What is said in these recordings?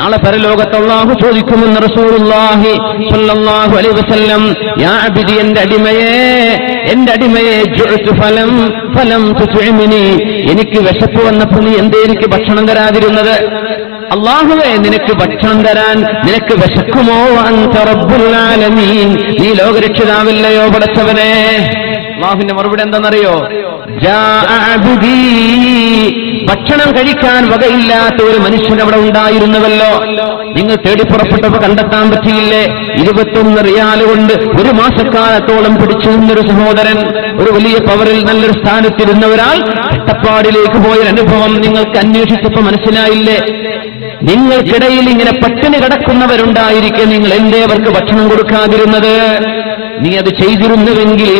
നാളെ പരലോകത്ത് അല്ലാഹു ചോദിക്കുമെന്ന് റസൂലുള്ളാഹി സ്വല്ലല്ലാഹു അലൈഹി വസല്ലം, യാ അബ്ദി, എന്റെ അടിമയെ ജുഅ്തു ഫലം തുത്ഇമിനി, എനിക്ക് വിശപ്പ് വന്നപ്പോൾ നീ എന്തേ എനിക്ക് ഭക്ഷണം തരാതിരുന്നത്? അല്ലാഹുവേ, നിനക്ക് ഭക്ഷണം തരാൻ നിനക്ക് വിശക്കുമോ? അൻത റബ്ബുൽ ആലമീൻ, നീ ലോകരക്ഷിതാവല്ലയോ പടച്ചവനെ? അല്ലാഹുവിന്റെ മറുപടി എന്താണെന്നറിയോ? ഭക്ഷണം കഴിക്കാൻ വകയില്ലാത്ത ഒരു മനുഷ്യൻ അവിടെ ഉണ്ടായിരുന്നുവല്ലോ. നിങ്ങൾ തേടി പുറപ്പെട്ടപ്പോൾ കണ്ടെത്താൻ പറ്റിയില്ലേ? 21 റിയാൽ കൊണ്ട് ഒരു മാസക്കാലത്തോളം പിടിച്ചു നിന്നൊരു സഹോദരൻ, ഒരു വലിയ പവറിൽ നല്ലൊരു സ്ഥാനത്തിരുന്ന ഒരാൾ കട്ടപ്പാടിലേക്ക് പോയൊരനുഭവം നിങ്ങൾക്ക് അന്വേഷിച്ചപ്പോൾ മനസ്സിലായില്ലേ? നിങ്ങൾക്കിടയിൽ ഇങ്ങനെ പട്ടിണി കിടക്കുന്നവരുണ്ടായിരിക്കെ നിങ്ങൾ എന്തേ അവർക്ക് ഭക്ഷണം കൊടുക്കാതിരുന്നത്? നീ അത് ചെയ്തിരുന്നുവെങ്കിൽ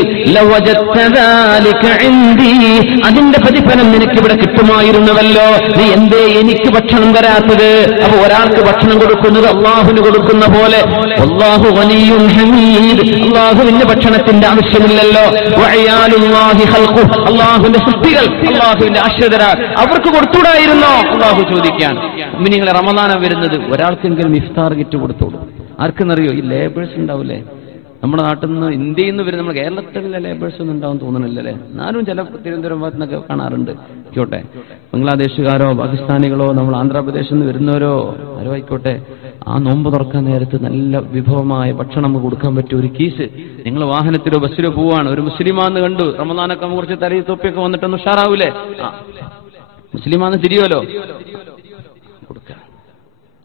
അതിന്റെ പ്രതിഫലം നിനക്കിവിടെ കിട്ടുമായിരുന്നുവല്ലോ. നീ എന്തേ എനിക്ക് ഭക്ഷണം തരാത്തത്? അപ്പൊ ഒരാൾക്ക് ഭക്ഷണം കൊടുക്കുന്നത് അള്ളാഹുവിന് കൊടുക്കുന്ന പോലെ. അല്ലാഹു ഗനിയ്യുൻ ഹമീദ്, അള്ളാഹുവിന് ഭക്ഷണത്തിന്റെ ആവശ്യമില്ലല്ലോ. അള്ളാഹുവിന്റെ സൃഷ്ടികൾ, അള്ളാഹുവിന്റെ ആശ്രിതരാ, അവർക്ക് കൊടുത്തുകൂടായിരുന്നോ? അള്ളാഹു ചോദിക്കാൻ. നിങ്ങളെ റമദാനം വരുന്നത് ഒരാൾക്കെങ്കിലും ഇഫ്താർ കിറ്റ് കൊടുത്തോളൂ. ആർക്കെന്നറിയോ? ഈ ലേബേഴ്സ് ഉണ്ടാവില്ലേ നമ്മുടെ നാട്ടിൽ നിന്ന്, ഇന്ത്യയിൽ നിന്ന് വരുന്ന, നമ്മുടെ കേരളത്തിലെ ലേബേഴ്സ് ഒന്നും ഉണ്ടാവും തോന്നണില്ലല്ലേ? എന്നാലും ചില തിരുവനന്തപുരം ഭാഗത്ത് നിന്നൊക്കെ കാണാറുണ്ട്. ആയിക്കോട്ടെ, ബംഗ്ലാദേശുകാരോ പാകിസ്ഥാനികളോ നമ്മൾ ആന്ധ്രാപ്രദേശിൽ നിന്ന് വരുന്നവരോ ആരോ ആയിക്കോട്ടെ, ആ നോമ്പ് തുറക്കാൻ നേരത്ത് നല്ല വിഭവമായ ഭക്ഷണം നമുക്ക് കൊടുക്കാൻ പറ്റും. ഒരു കീസ്, നിങ്ങൾ വാഹനത്തിലോ ബസ്സിലോ പോവാണ്, ഒരു മുസ്ലിമാന്ന് കണ്ടു, റമദാനൊക്കെ കുറച്ച് തലയിൽ തൊപ്പിയൊക്കെ വന്നിട്ടൊന്ന് ഉഷാറാവൂലേ? മുസ്ലിമാന്ന് തിരിയോലോ, കൊടുക്കുക.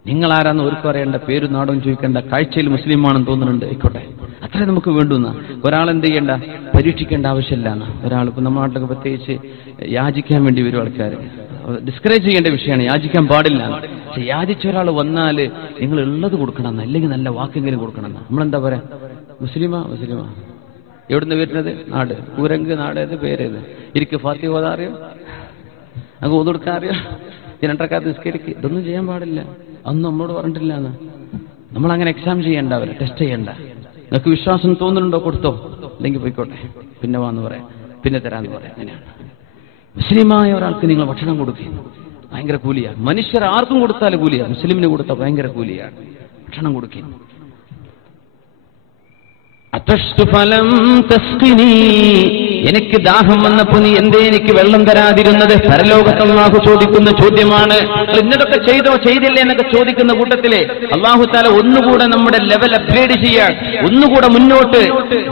നിങ്ങൾ ആരാന്ന് ഓർക്കും അറിയേണ്ട, പേരും നാടും ചോദിക്കേണ്ട, കാഴ്ചയിൽ മുസ്ലിമാണെന്ന് തോന്നുന്നുണ്ട്, ആയിക്കോട്ടെ, അത്രേ നമുക്ക് വേണ്ടുന്ന. ഒരാളെന്ത് ചെയ്യേണ്ട, പരീക്ഷിക്കേണ്ട ആവശ്യമില്ലാന്ന്. ഒരാളിപ്പോൾ നമ്മുടെ നാട്ടിലൊക്കെ പ്രത്യേകിച്ച് യാചിക്കാൻ വേണ്ടി വരും ആൾക്കാർ. ഡിസ്കറേജ് ചെയ്യേണ്ട വിഷയമാണ്, യാചിക്കാൻ പാടില്ല. പക്ഷെ യാചിച്ച ഒരാൾ വന്നാൽ നിങ്ങൾ ഉള്ളത് കൊടുക്കണം, അല്ലെങ്കിൽ നല്ല വാക്കെങ്കിലും കൊടുക്കണം. നമ്മളെന്താ പറയാ, മുസ്ലിമാ, എവിടുന്ന് വരുന്നത്? നാട് കൂരങ്ക്, നാട് ഏത്, പേരേത്, ഇരിക്ക് ഫാത്തി ഓതാറിയോ, അങ്ങ് ഓതെടുക്കാറിയോ, 2 റക്അത്ത് നിസ്കരിക്ക്, ഇതൊന്നും ചെയ്യാൻ പാടില്ല. അതൊന്നും നമ്മളോട് പറഞ്ഞിട്ടില്ല എന്ന്. നമ്മളങ്ങനെ എക്സാം ചെയ്യേണ്ട, അവരെ ടെസ്റ്റ് ചെയ്യണ്ട. നിങ്ങൾക്ക് വിശ്വാസം തോന്നുന്നുണ്ടോ? കൊടുത്തോ, അല്ലെങ്കിൽ പോയിക്കോട്ടെ, പിന്നെ വാന്ന് പറയാം, പിന്നെ തരാന്ന് പറയാം. അങ്ങനെയാണ്. മുസ്ലിമായ ഒരാൾക്ക് നിങ്ങൾ ഭക്ഷണം കൊടുക്കുക, ഭയങ്കര കൂലിയാണ്. മനുഷ്യർ ആർക്കും കൊടുത്താൽ കൂലിയാണ്, മുസ്ലിമിന് കൊടുത്താൽ ഭയങ്കര കൂലിയാണ്. ഭക്ഷണം കൊടുക്കുക. എനിക്ക് ദാഹം വന്നപ്പോ നീ എന്തേ എനിക്ക് വെള്ളം തരാതിരുന്നത്? പരലോകത്ത് അല്ലാഹു ചോദിക്കുന്ന ചോദ്യമാണ്. ഇന്നതൊക്കെ ചെയ്തോ ചെയ്തില്ലേ എന്നൊക്കെ ചോദിക്കുന്ന കൂട്ടത്തിലെ അല്ലാഹു തആല ഒന്നുകൂടെ നമ്മുടെ ലെവൽ അപ്ഗ്രേഡ് ചെയ്യാൻ, ഒന്നുകൂടെ മുന്നോട്ട്.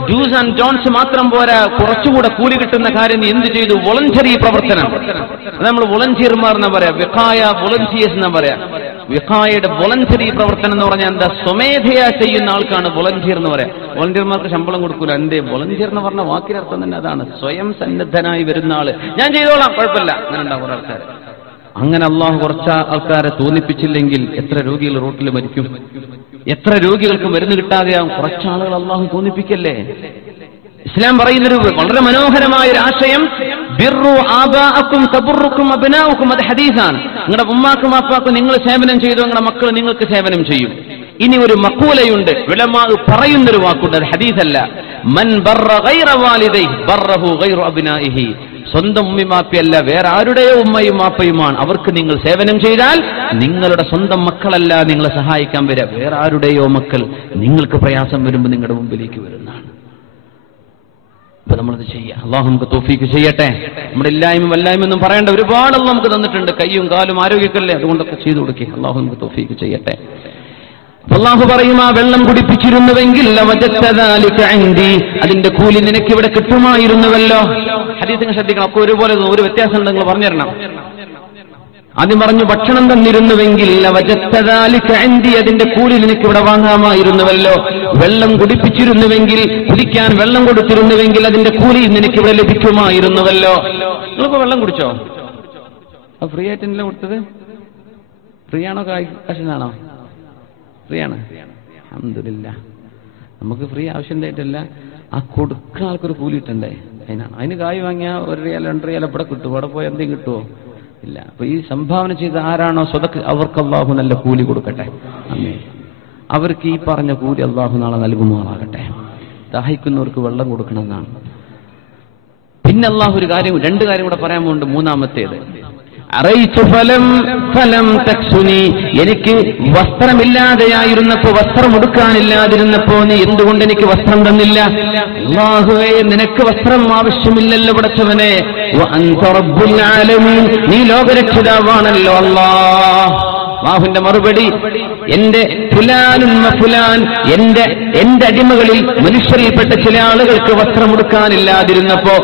ഡൂസ് ആൻഡ് ഡോൺസ് മാത്രം പോരാ, കുറച്ചുകൂടെ കൂലി കിട്ടുന്ന കാര്യം നീ എന്ത് ചെയ്തു? വോളണ്ടറി പ്രവർത്തനം. അത് നമ്മൾ വോളണ്ടിയർമാർ എന്നാ പറയാ, വിഖായ വോളണ്ടിയേഴ്സ് എന്നാ പറയാ. വിഖായയുടെ വോളണ്ടറി പ്രവർത്തനം എന്ന് പറഞ്ഞാൽ എന്താ? സ്വമേധയാ ചെയ്യുന്ന ആൾക്കാണ് വോളണ്ടിയർ എന്ന് പറയാം. വോളണ്ടിയർമാർക്ക് ശമ്പളം കൊടുക്കൂല. എന്തേ? വോളണ്ടിയർ എന്ന് പറഞ്ഞ വാക്കിനർത്ഥം തന്നെ അതാണ്, സ്വയം സന്നദ്ധനായി വരുന്ന ആള്. ഞാൻ ചെയ്തോളാം, കുഴപ്പമില്ല, അങ്ങനെ ഉണ്ടാവും കുറെ ആൾക്കാർ. അങ്ങനെ അള്ളാഹു കുറച്ച് ആൾക്കാരെ തോന്നിപ്പിച്ചില്ലെങ്കിൽ എത്ര രോഗികൾ റോട്ടിൽ മരിക്കും, എത്ര രോഗികൾക്ക് മരുന്ന് കിട്ടാതെയാവും. കുറച്ചാളുകൾ അള്ളാഹു തോന്നിപ്പിക്കല്ലേ. ഇസ്ലാം പറയുന്നൊരു വളരെ മനോഹരമായ ഒരു ആശയം, ബിർറു ആബാഅക്കും തബുറുക്കും അബ്നാഉക്കും. അത് ഹദീസാണ്. നിങ്ങളുടെ ഉമ്മാക്കും അപ്പാക്കും നിങ്ങൾ സേവനം ചെയ്തു, നിങ്ങളുടെ മക്കൾ നിങ്ങൾക്ക് സേവനം ചെയ്യും. ഇനി ഒരു മഖൂലയുണ്ട്, ഉലമാ പറയുന്നൊരു വാക്കുണ്ട്, അത് ഹദീസല്ല. മൻ ബർറ ഗൈറ വാലിദൈഹി ബർറഹു ഗൈറു അബ്നാഇഹി. സ്വന്തം ഉമ്മിമാപ്പയല്ല, വേറെ ആരുടെയോ ഉമ്മയും മാപ്പയുമാണ്. അവർക്ക് നിങ്ങൾ സേവനം ചെയ്താൽ നിങ്ങളുടെ സ്വന്തം മക്കളല്ല നിങ്ങളെ സഹായിക്കാൻ വരിക, വേറെ ആരുടെയോ മക്കൾ നിങ്ങൾക്ക് പ്രയാസം വരുമ്പോൾ നിങ്ങളുടെ മുമ്പിലേക്ക് വരുന്നതാണ്. അപ്പൊ നമ്മളത് ചെയ്യാം. അള്ളാഹു നമുക്ക് തൗഫീക്ക് ചെയ്യട്ടെ. നമ്മുടെ ഇല്ലായ്മ വല്ലായ്മ ഒന്നും പറയേണ്ട, ഒരുപാട് അള്ളാഹു നമുക്ക് തന്നിട്ടുണ്ട്, കയ്യും കാലും ആരോഗ്യമൊക്കെ, അതുകൊണ്ടൊക്കെ ചെയ്തു കൊടുക്കുക. അള്ളാഹു നമുക്ക് തൗഫീക്ക് ചെയ്യട്ടെ. അള്ളാഹു പറയും, ആ വെള്ളം കുടിപ്പിച്ചിരുന്നുവെങ്കിൽ അതിന്റെ കൂലി നിനക്ക് ഇവിടെ കിട്ടുമായിരുന്നുവല്ലോ. ഹദീസിനെ ശ്രദ്ധിക്കണം, ഒക്കെ ഒരുപോലെ ഒരു വ്യത്യാസം ഉണ്ട്, നിങ്ങൾ പറഞ്ഞു തരണം. ആദ്യം പറഞ്ഞു ഭക്ഷണം തന്നിരുന്നുവെങ്കിൽ അതിന്റെ കൂലി നിനക്ക് ഇവിടെ വാങ്ങാമായിരുന്നുവല്ലോ. വെള്ളം കുടിപ്പിച്ചിരുന്നുവെങ്കിൽ, കുടിക്കാൻ വെള്ളം കൊടുത്തിരുന്നുവെങ്കിൽ അതിന്റെ കൂലി നിനക്ക് ഇവിടെ ലഭിക്കുമായിരുന്നുവല്ലോ. നിങ്ങളിപ്പോ വെള്ളം കുടിച്ചോ? ഫ്രീ ആയിട്ടല്ലേ കൊടുത്തത്? ഫ്രീ ആണോ കാശിനാണോ? ഫ്രീ ആണ്. അൽഹംദുലില്ലാഹ്. നമുക്ക് ഫ്രീ ആവശ്യം ഉണ്ടായിട്ടില്ല, ആ കൊടുക്കുന്ന ആൾക്കൊരു കൂലി കിട്ടണ്ടേ, അതിനാണ്. അതിന് കായ് വാങ്ങിയാൽ 1 റിയാൽ 2 റിയാൽ ഇവിടെ കിട്ടും, ഇവിടെ പോയി എന്തെങ്കിലും കിട്ടുമോ? ഇല്ല. അപ്പൊ ഈ സംഭാവന ചെയ്ത ആരാണോ സ്വതക്ക്, അവർക്ക് അല്ലാഹു നല്ല കൂലി കൊടുക്കട്ടെ. ആമീൻ. അവർക്ക് ഈ പറഞ്ഞ കൂലി അല്ലാഹു നാളെ നൽകുമാറാകട്ടെ. ദാഹിക്കുന്നവർക്ക് വെള്ളം കൊടുക്കണം എന്നാണ്. പിന്നെ അല്ലാഹു 2 കാര്യം കൂടെ പറയാൻ പോകുന്നുണ്ട്. മൂന്നാമത്തേത്, ഫലം തക്സുനി, എനിക്ക് വസ്ത്രമില്ലാതെയായിരുന്നപ്പോ, വസ്ത്രമെടുക്കാനില്ലാതിരുന്നപ്പോ നീ എന്തുകൊണ്ട് എനിക്ക് വസ്ത്രം തന്നില്ല? അല്ലാഹുവേ, നിനക്ക് വസ്ത്രം ആവശ്യമില്ലല്ലോ പടച്ചവനെ. വഅൻത റബ്ബുൽ ആലമീൻ, നീ ലോകരക്ഷിതാവാണല്ലോ അല്ലാഹ്. അല്ലാഹുവിന്റെ മറുപടി, എന്റെ ഫുലാനുൻ ഫുലാൻ, എന്റെ അടിമകളിൽ മനുഷ്യരിൽപ്പെട്ട ചില ആളുകൾക്ക് വസ്ത്രമെടുക്കാനില്ലാതിരുന്നപ്പോ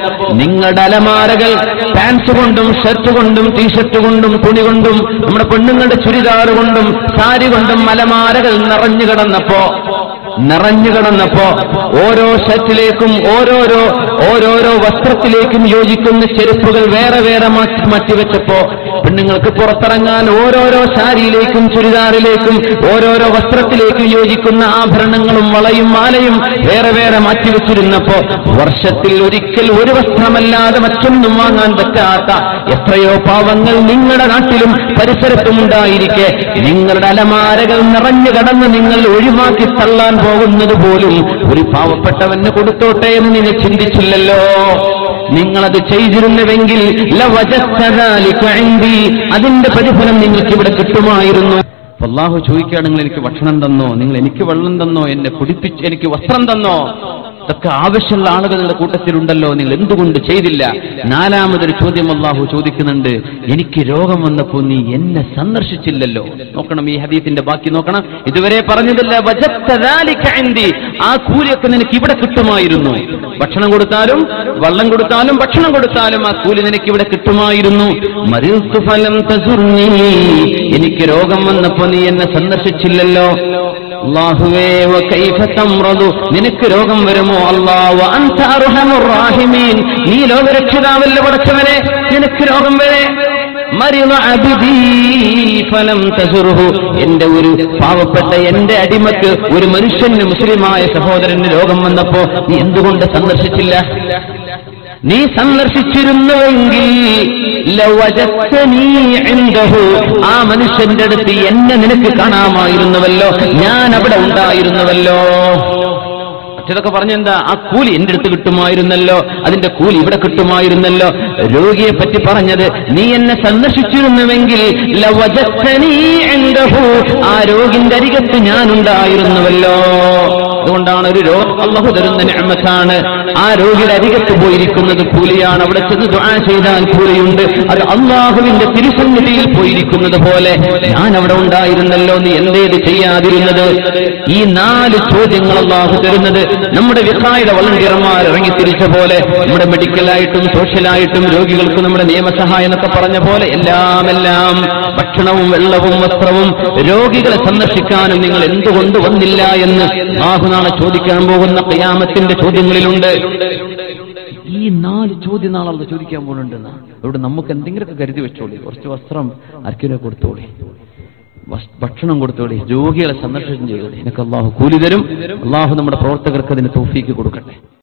നിങ്ങളുടെ അലമാരകൾ പാൻസ് കൊണ്ടും ഷർട്ട് കൊണ്ടും ടീഷർട്ട് കൊണ്ടും തുണി കൊണ്ടും നമ്മുടെ പെണ്ണുങ്ങളുടെ ചുരിദാർ കൊണ്ടും സാരി കൊണ്ടും അലമാരകൾ നിറഞ്ഞു കിടന്നപ്പോ ഓരോ ഷർട്ടിലേക്കും ഓരോരോ വസ്ത്രത്തിലേക്കും യോജിക്കുന്ന ചെരുപ്പുകൾ വേറെ വേറെ മാറ്റിവെച്ചപ്പോ പെണ്ണുങ്ങൾക്ക് പുറത്തിറങ്ങാൻ ഓരോരോ സാരിയിലേക്കും ചുരിദാറിലേക്കും ഓരോരോ വസ്ത്രത്തിലേക്കും യോജിക്കുന്ന ആഭരണങ്ങളും വളയും മാലയും വേറെ വേറെ മാറ്റിവെച്ചിരുന്നപ്പോ വർഷത്തിൽ ഒരിക്കൽ ഒരു വസ്ത്രമല്ലാതെ മറ്റൊന്നും വാങ്ങാൻ പറ്റാത്ത എത്രയോ പാവങ്ങൾ നിങ്ങളുടെ നാട്ടിലും പരിസരത്തും ഉണ്ടായിരിക്കെ നിങ്ങളുടെ അലമാരകൾ നിറഞ്ഞു കടന്ന് നിങ്ങൾ ഒഴിവാക്കി തള്ളാൻ പോകുന്നത് പോലും ഒരു പാവപ്പെട്ടവന് കൊടുത്തോട്ടെ എന്ന് നിങ്ങൾ ചിന്തിച്ചില്ലല്ലോ. നിങ്ങളത് ചെയ്തിരുന്നുവെങ്കിൽ അതിന്റെ പ്രതിഫലം നിങ്ങൾക്ക് ഇവിടെ കിട്ടുമായിരുന്നു. അല്ലാഹു ചോദിക്കുകയാണ്, നിങ്ങൾ എനിക്ക് ഭക്ഷണം തന്നോ? നിങ്ങൾ എനിക്ക് വെള്ളം തന്നോ? എന്നെ കുടിപ്പിച്ച് എനിക്ക് വസ്ത്രം തന്നോ? ഇതൊക്കെ ആവശ്യമുള്ള ആളുകളുടെ കൂട്ടത്തിലുണ്ടല്ലോ, നിങ്ങൾ എന്തുകൊണ്ട് ചെയ്തില്ല? നാലാമതൊരു ചോദ്യം അല്ലാഹു ചോദിക്കുന്നുണ്ട്, എനിക്ക് രോഗം വന്നപ്പോൾ നീ എന്നെ സന്ദർശിച്ചില്ലല്ലോ. നോക്കണം, ഈ ഹദീസിന്റെ ബാക്കി നോക്കണം. ഇതുവരെ പറഞ്ഞതല്ല, ആ കൂലിയൊക്കെ നിനക്ക് ഇവിടെ കിട്ടുമായിരുന്നു. ഭക്ഷണം കൊടുത്താലും വെള്ളം കൊടുത്താലും ഭക്ഷണം കൊടുത്താലും ആ കൂലി നിനക്ക് ഇവിടെ കിട്ടുമായിരുന്നു. എനിക്ക് രോഗം വന്നപ്പോ നീ എന്നെ സന്ദർശിച്ചില്ലല്ലോ. അല്ലാഹുവേ, വകൈഫ തംറദു, നിനക്ക് രോഗം വരുമോ? അല്ലാഹു വഅൻത അർഹമുർ റഹീമീൻ, നീ ലോകരക്ഷിതാവല്ലേ പടച്ചവനെ, നിനക്ക് രോഗം വരെ. മരിദ അബ്ദി ഫലം തസുറുഹു, എന്റെ ഒരു പാവപ്പെട്ട എന്റെ അടിമക്ക്, ഒരു മനുഷ്യന്, മുസ്ലിമായ സഹോദരന് രോഗം വന്നപ്പോ നീ എന്തുകൊണ്ട് സന്ദർശിച്ചില്ല? നീ സന്ദർശിച്ചിരുന്നുവെങ്കിൽ ആ മനുഷ്യന്റെ അടുത്ത് എന്നെ നിനക്ക് കാണാമായിരുന്നുവല്ലോ, ഞാൻ അവിടെ ഉണ്ടായിരുന്നുവല്ലോ. മറ്റതൊക്കെ പറഞ്ഞെന്താ? ആ കൂലി എന്റെ അടുത്ത് കിട്ടുമായിരുന്നല്ലോ, അതിന്റെ കൂലി ഇവിടെ കിട്ടുമായിരുന്നല്ലോ. രോഗിയെ പറ്റി പറഞ്ഞത്, നീ എന്നെ സന്ദർശിച്ചിരുന്നുവെങ്കിൽ ആ രോഗിന്റെ അരികത്ത് ഞാനുണ്ടായിരുന്നുവല്ലോ. അതുകൊണ്ടാണ് ഒരു രോഗം അല്ലാഹു തരുന്ന നിഅമത്താണ്. ആ രോഗിയുടെ അരികത്ത് പോയിരിക്കുന്നത് കൂലിയാണ്. അവിടെ ചെന്ന് ദുആ ചെയ്താൽ കൂലിയുണ്ട്. അത് അല്ലാഹുവിന്റെ തിരുസന്നിധിയിൽ പോയിരിക്കുന്നത് പോലെ ഞാൻ അവിടെ ഉണ്ടായിരുന്നല്ലോ, നീ എന്തേത് ചെയ്യാതിരുന്നത്? ഈ 4 ചോദ്യങ്ങൾ അല്ലാഹു തരുന്നത് നമ്മുടെ വിഖായുടെ വളണ്ടിയർമാർ ഇറങ്ങിത്തിരിച്ച പോലെ, നമ്മുടെ മെഡിക്കലായിട്ടും സോഷ്യലായിട്ടും രോഗികൾക്ക് നമ്മുടെ നിയമസഹായം എന്നൊക്കെ പറഞ്ഞ പോലെ എല്ലാം ഭക്ഷണവും വെള്ളവും വസ്ത്രവും രോഗികളെ സന്ദർശിക്കാനും നിങ്ങൾ എന്തുകൊണ്ട് വന്നില്ല എന്ന് അല്ലാഹു നാളെ ചോദിക്കാൻ പോകുന്ന ഖിയാമത്തിന്റെ ചോദ്യങ്ങളിലുണ്ട്. ഈ 4 ചോദ്യം നാളെ ചോദിക്കാൻ പോകുന്നുണ്ടെന്ന്. അതുകൊണ്ട് നമുക്ക് എന്തെങ്കിലുമൊക്കെ കരുതി വെച്ചോളി. കുറച്ച് വസ്ത്രം ആർക്കെങ്കിലും കൊടുത്തോളി, ഭക്ഷണം കൊടുത്തോളി, രോഗികളെ സന്ദർശനം ചെയ്തോളി. എനിക്ക് അല്ലാഹു കൂലി തരും. അല്ലാഹു നമ്മുടെ പ്രവർത്തകർക്ക് അതിന് തൗഫീക്ക് കൊടുക്കട്ടെ.